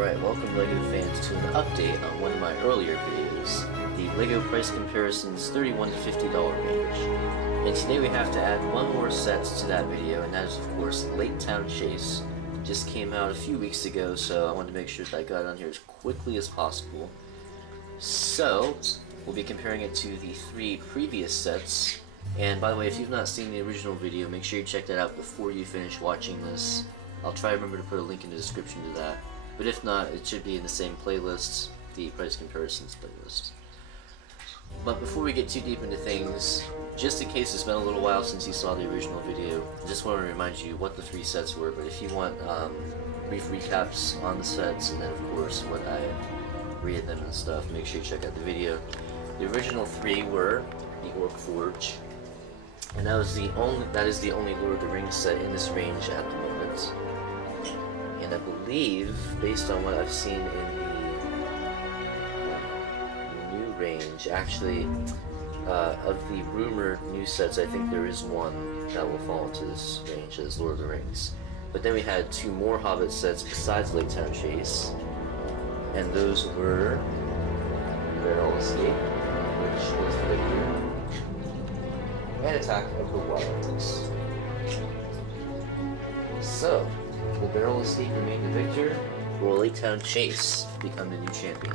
Alright, welcome LEGO fans to an update on one of my earlier videos, the LEGO price comparisons $31 to $50 range. And today we have to add one more set to that video, and that is of course Lake Town Chase. It just came out a few weeks ago, so I wanted to make sure that I got it on here as quickly as possible. So, we'll be comparing it to the three previous sets. And by the way, if you've not seen the original video, make sure you check that out before you finish watching this. I'll try to remember to put a link in the description to that. But if not, it should be in the same playlist, the price comparisons playlist. But before we get too deep into things, just in case it's been a little while since you saw the original video, I just want to remind you what the three sets were. But if you want brief recaps on the sets, and then of course what I rated them and stuff, make sure you check out the video. The original three were the Orc Forge, and that is the only Lord of the Rings set in this range at the moment. And I believe, based on what I've seen in the new range, actually, of the rumored new sets, I think there is one that will fall into this range as Lord of the Rings. But then we had two more Hobbit sets besides Lake Town Chase, and those were Barrel Escape, which was Victor, and Attack of the Wildlings. So, will Barrel Escape remain the victor, or will Lake Town Chase become the new champion?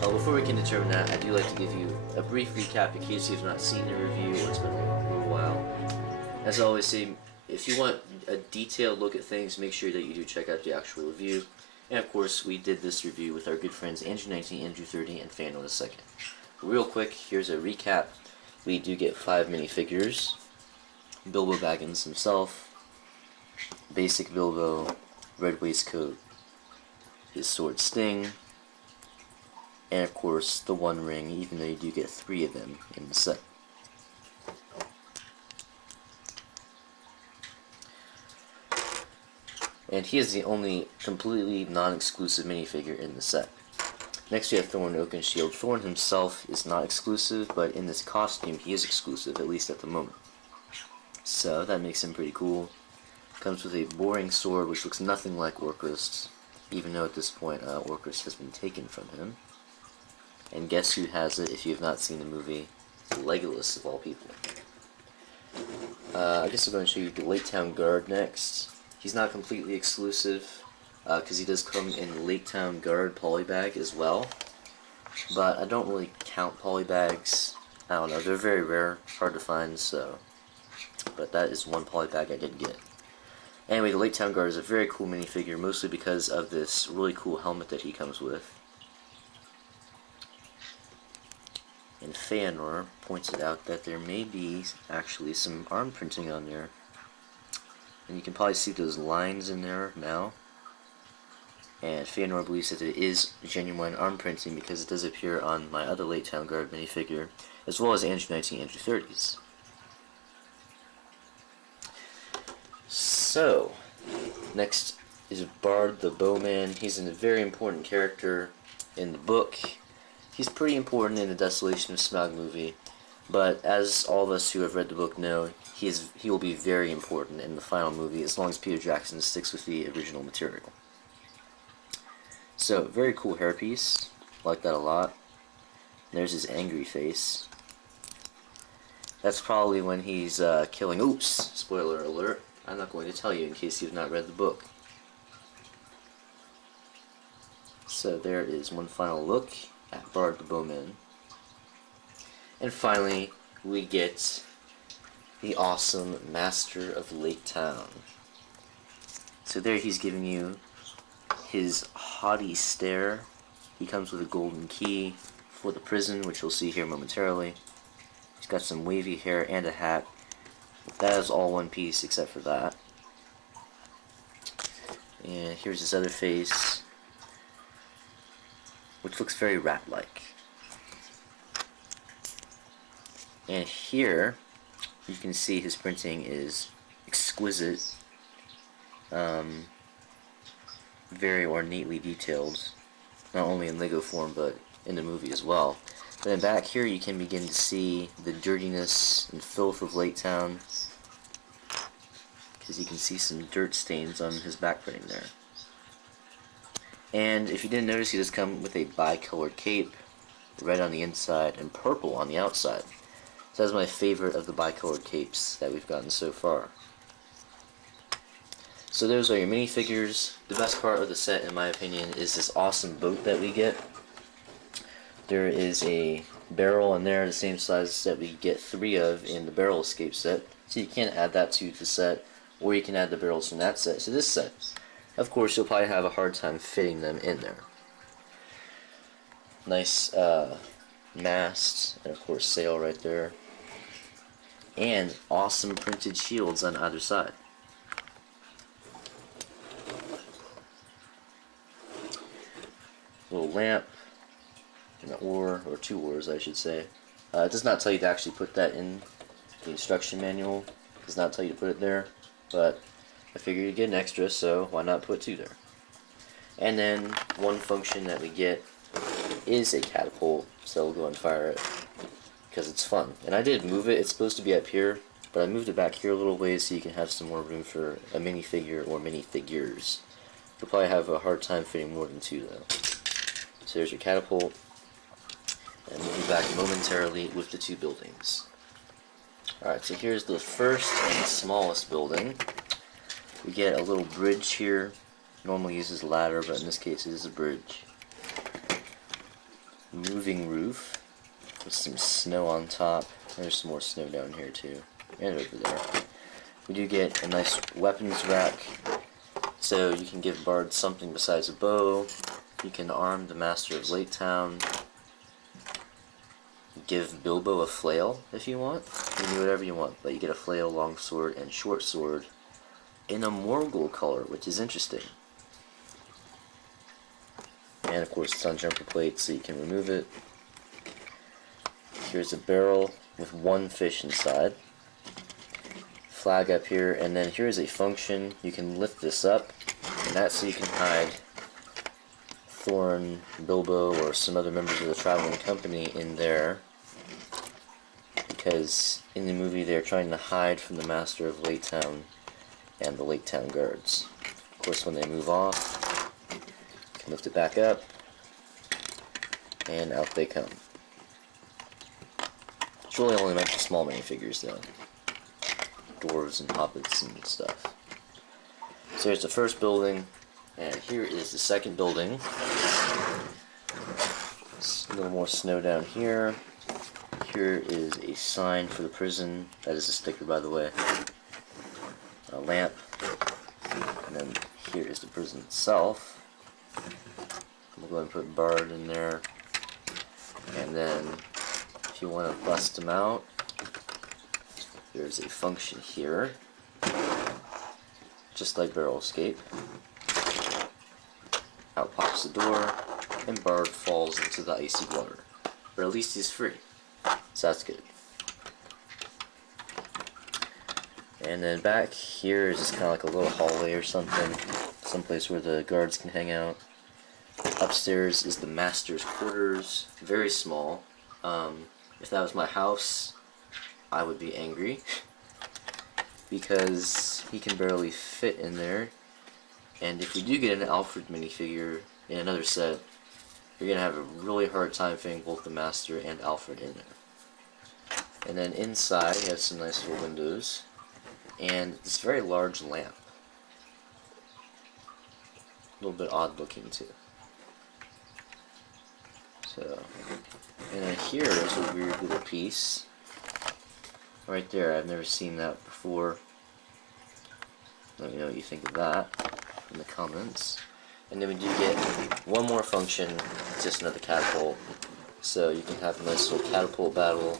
Before we can determine that, I do like to give you a brief recap in case you've not seen the review or it's been a little while. As I always say, if you want a detailed look at things, make sure that you do check out the actual review. And of course, we did this review with our good friends Andrew19, Andrew30, and Fan2. Real quick, here's a recap. We do get 5 minifigures. Bilbo Baggins himself, basic Bilbo, red waistcoat, his sword Sting, and of course the One Ring, even though you do get 3 of them in the set. And he is the only completely non-exclusive minifigure in the set. Next we have Thorn, Oakenshield. Thorn himself is not exclusive, but in this costume he is exclusive, at least at the moment. So that makes him pretty cool. Comes with a boring sword which looks nothing like Orcrist's, even though at this point Orcrist has been taken from him. And guess who has it if you have not seen the movie? Legolas, of all people. I guess I'm going to show you the Lake Town Guard next. He's not completely exclusive, because he does come in Lake Town Guard polybag as well. But I don't really count polybags. I don't know, they're very rare, hard to find, so... But that is one polybag I did get. Anyway, the Lake Town Guard is a very cool minifigure, mostly because of this really cool helmet that he comes with. And Feanor pointed out that there may be actually some arm printing on there. And you can probably see those lines in there now. And Feanor believes that it is genuine arm printing because it does appear on my other Lake Town Guard minifigure, as well as Andrew19, Andrew30's. So, next is Bard the Bowman. He's a very important character in the book. He's pretty important in the Desolation of Smaug movie, but as all of us who have read the book know, he will be very important in the final movie as long as Peter Jackson sticks with the original material. So, very cool hairpiece. Like that a lot. There's his angry face. That's probably when he's killing... Oops! Spoiler alert. I'm not going to tell you in case you've not read the book. So there is one final look at Bard the Bowman. And finally, we get the awesome Master of Lake Town. So there he's giving you his haughty stare. He comes with a golden key for the prison, which you'll see here momentarily. He's got some wavy hair and a hat. That is all one piece except for that. And here's his other face, which looks very rat-like. And here, you can see his printing is exquisite. Very ornately detailed, not only in Lego form, but in the movie as well. But then back here you can begin to see the dirtiness and filth of Lake Town, because you can see some dirt stains on his back printing there. And if you didn't notice, he does come with a bi-colored cape, red on the inside and purple on the outside. So that's my favorite of the bi-colored capes that we've gotten so far. So those are your minifigures. The best part of the set, in my opinion, is this awesome boat that we get. There is a barrel in there, the same size that we get 3 of in the Barrel Escape set. So you can add that to the set, or you can add the barrels from that set to this set. Of course, you'll probably have a hard time fitting them in there. Nice mast, and of course sail right there. And awesome printed shields on either side. Little lamp, and an oar, or 2 oars I should say. It does not tell you to actually put that in the instruction manual. It does not tell you to put it there, but I figured you'd get an extra, so why not put 2 there. And then one function that we get is a catapult, so we'll go and fire it because it's fun. And I did move it. It's supposed to be up here, but I moved it back here a little ways so you can have some more room for a minifigure or minifigures. You'll probably have a hard time fitting more than 2 though. So there's your catapult, and we'll be back momentarily with the 2 buildings. Alright, so here's the first and smallest building. We get a little bridge here. Normally uses a ladder, but in this case it is a bridge. Moving roof with some snow on top. There's some more snow down here too, and over there. We do get a nice weapons rack, so you can give Bard something besides a bow. You can arm the Master of Lake Town. Give Bilbo a flail if you want. You can do whatever you want, but you get a flail, long sword, and short sword in a Morgul color, which is interesting. And of course it's on jumper plate, so you can remove it. Here's a barrel with 1 fish inside. Flag up here, and then here's a function. You can lift this up, and that's so you can hide Thorin, Bilbo, or some other members of the traveling company in there. Because in the movie they're trying to hide from the Master of Lake Town and the Lake Town guards. Of course, when they move off, you can lift it back up, and out they come. It's really only meant for small minifigures though. Dwarves and hobbits and stuff. So here's the first building, and here is the second building. It's a little more snow down here. Here is a sign for the prison. That is a sticker, by the way. A lamp. And then here is the prison itself. We'll go ahead and put Bard in there. And then, if you want to bust them out, there's a function here. Just like Barrel Escape. Out pops the door, and Bard falls into the icy water. But at least he's free. So that's good. And then back here is just kind of like a little hallway or something. Someplace where the guards can hang out. Upstairs is the Master's quarters. Very small. If that was my house, I would be angry. Because he can barely fit in there. And if we do get an Alfred minifigure in another set, you're going to have a really hard time fitting both the Master and Alfred in there. And then inside, you have some nice little windows, and this very large lamp. A little bit odd looking too. So, and then here is a weird little piece. Right there, I've never seen that before. Let me know what you think of that in the comments. And then we do get one more function, just another catapult. So you can have a nice little catapult battle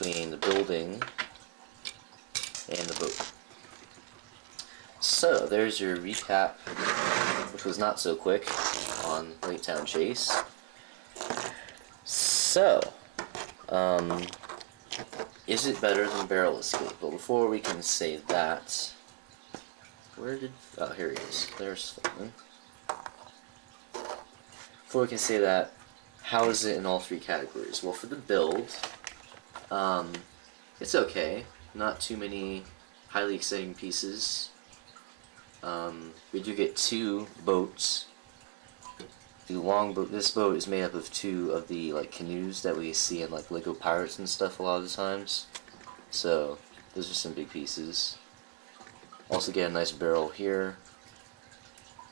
between the building and the boat. So there's your recap, which was not so quick, on Lake Town Chase. So, is it better than Barrel Escape? But before we can say that, oh, here he is. There's Thorin. Before we can say that, how is it in all 3 categories? Well, for the build, it's okay. Not too many highly exciting pieces. We do get 2 boats. The long boat. This boat is made up of 2 of the like canoes that we see in like Lego Pirates and stuff a lot of the times. So those are some big pieces. Also get a nice barrel here.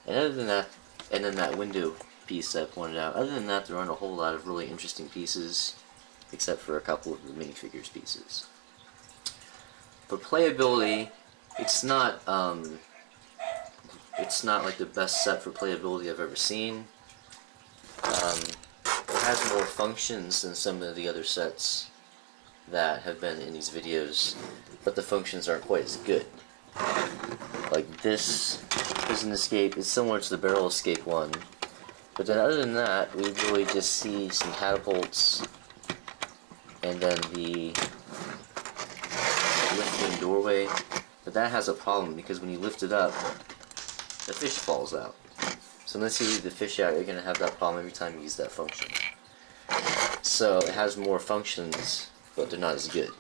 And other than that, and then that window piece that I pointed out. Other than that, there aren't a whole lot of really interesting pieces, except for a couple of the minifigures pieces. For playability, it's not like the best set for playability I've ever seen. It has more functions than some of the other sets that have been in these videos, but the functions aren't quite as good. Like this prison escape is similar to the barrel escape one, but then other than that, we really just see some catapults, and then the lifting doorway. But that has a problem because when you lift it up, the fish falls out. So unless you leave the fish out, you're going to have that problem every time you use that function. So it has more functions, but they're not as good.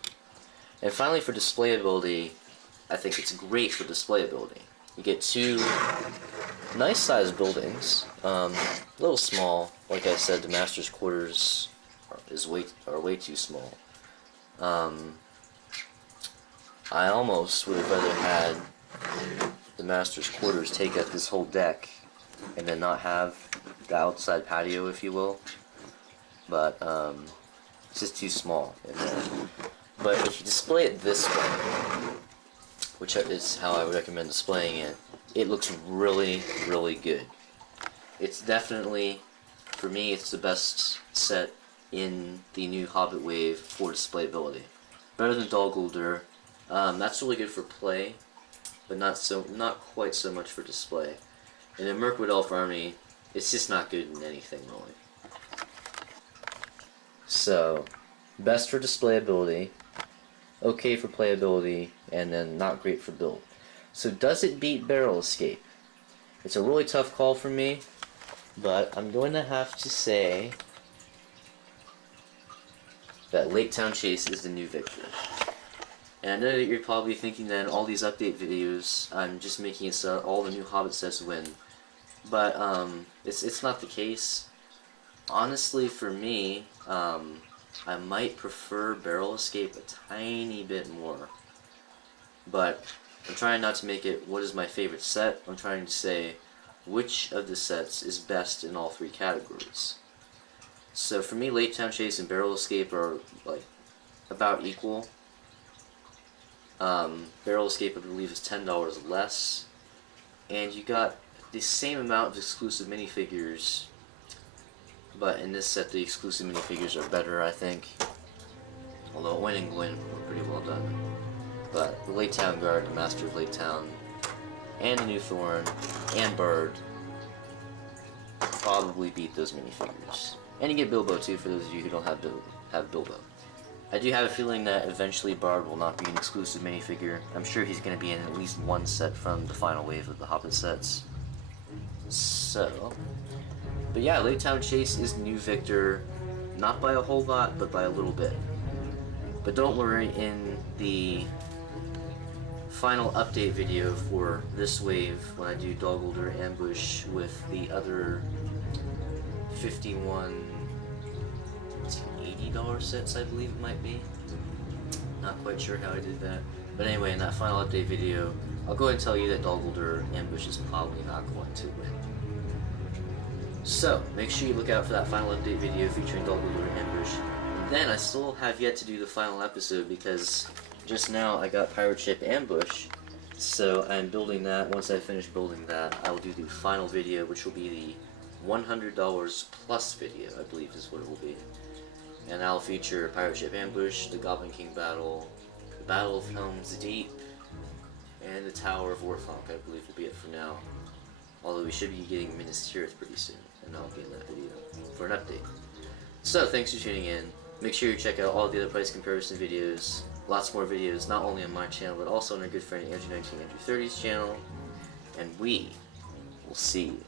And finally, for displayability, I think it's great for displayability. You get 2 nice sized buildings, a little small. Like I said, the master's quarters are way too small. I almost would have rather had the master's quarters take up this whole deck and then not have the outside patio, if you will. But it's just too small. But if you display it this way, which is how I would recommend displaying it, it looks really, really good. It's definitely, for me, it's the best set in the new Hobbit wave for displayability. Better than Dol Guldur. That's really good for play, but not quite so much for display. And in Mirkwood Elf Army, it's just not good in anything really. So, best for displayability, okay for playability, and then not great for build. So does it beat Barrel Escape? It's a really tough call for me, but I'm going to have to say that Lake Town Chase is the new victor. And I know that you're probably thinking that in all these update videos, I'm just making it so all the new Hobbit sets win. But it's not the case. Honestly, for me, I might prefer Barrel Escape a tiny bit more. But I'm trying not to make it what is my favorite set. I'm trying to say which of the sets is best in all 3 categories. So for me, Lake Town Chase and Barrel Escape are like about equal. Barrel Escape, I believe, is $10 less, and you got the same amount of exclusive minifigures, but in this set the exclusive minifigures are better, I think. Although Win and Gwyn were pretty well done. But the Lake Town Guard, the Master of Lake Town, and the New Thorn, and Bird probably beat those minifigures. And you get Bilbo too, for those of you who don't have Bilbo. I do have a feeling that eventually Bard will not be an exclusive minifigure. I'm sure he's going to be in at least one set from the final wave of the Hobbit sets. So, but yeah, Lake Town Chase is the new victor, not by a whole lot, but by a little bit. But don't worry, in the final update video for this wave, when I do Dol Guldur Ambush with the other 51... $80 sets, I believe it might be. Not quite sure how I did that. But anyway, in that final update video, I'll go ahead and tell you that Dol Guldur Ambush is probably not going to win. So, make sure you look out for that final update video featuring Dol Guldur Ambush. And then, I still have yet to do the final episode because just now I got Pirate Ship Ambush. So, I'm building that. Once I finish building that, I will do the final video, which will be the $100 plus video, I believe is what it will be. And that'll feature Pirate Ship Ambush, the Goblin King battle, the Battle of Helm's Deep, and the Tower of Orthanc, I believe will be it for now. Although we should be getting Minas Tirith pretty soon, and I'll be in that video for an update. So, thanks for tuning in. Make sure you check out all the other price comparison videos. Lots more videos, not only on my channel, but also on our good friend Andrew19, Andrew30's channel. And we will see you